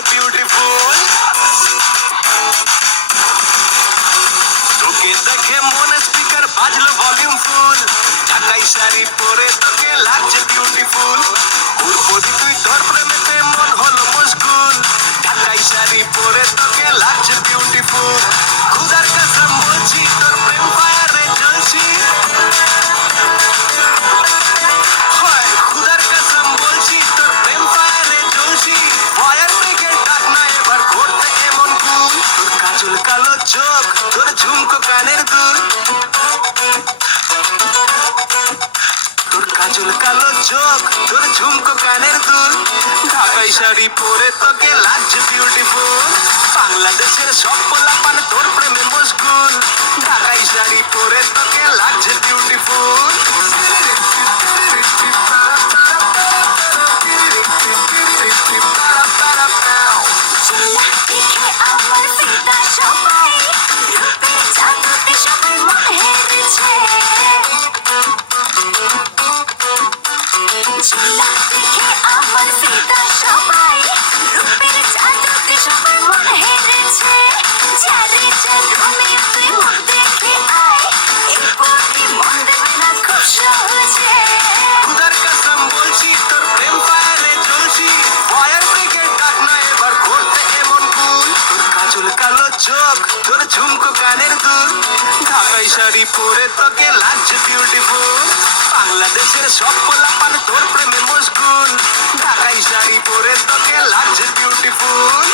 লাগছে বিউটিফুল। তোকে দেখে মনে স্পিকার বাজলো ভলিউম ফুল। ঢাকাই শাড়ি পরে তোকে লাগছে বিউটিফুল। উর্বশী তুই তোর প্রেমেতে মন হলো মশগুল। ঢাকাই শাড়ি পরে তোকে লাগছে বিউটিফুল। খুদার কসম বলছি তোর প্রেম ফায়ারে জ্বলছি। খুদার কসম বলছি তোর প্রেম ফায়ারে জ্বলছি। ফায়ার ব্রিগেড ডাক না এবার করতে এমন কুল। তোর কাজল কালো চোখ, তোর ঝুমকো কানের দুল। তোর কাজল কালো চোখ, তোর ঝুমকো কানের দুল। ঢাকাই শাড়ি পরে তোকে লাগছে বিউটিফুল। বাংলাদেশের সব পোলাপান তোর প্রেমে মশগুল। ঢাকাই শাড়ি পরে তোকে লাগছে বিউটিফুল। আমার ফিদা সবাই, রূপের জাদুতে সবাই মন হেরেছে। ঝোলা দেখে আমার ফিদা সবাই, রূপের জাদুতে সবাই মন হেরেছে। যারে যার রোমিও তুই মুখ দেখে আয়, এরপরই মন দেবে না খুব সহজে। খুদার কসম বলছি তোর প্রেম ফায়ারে জ্বলছি। ফায়ার ব্রিগেড ডাক না এবার করতে এমন কুল। তোর কাজল কালো চোখ, তোর ঝুমকো কানের দুল। ঢাকাই শাড়ি পরে তোকে লাগছে বিউটিফুল। বাংলাদেশের সব পোলাপান তোর প্রেমে মশগুল। ঢাকাই শাড়ি পরে তোকে লাগছে বিউটিফুল।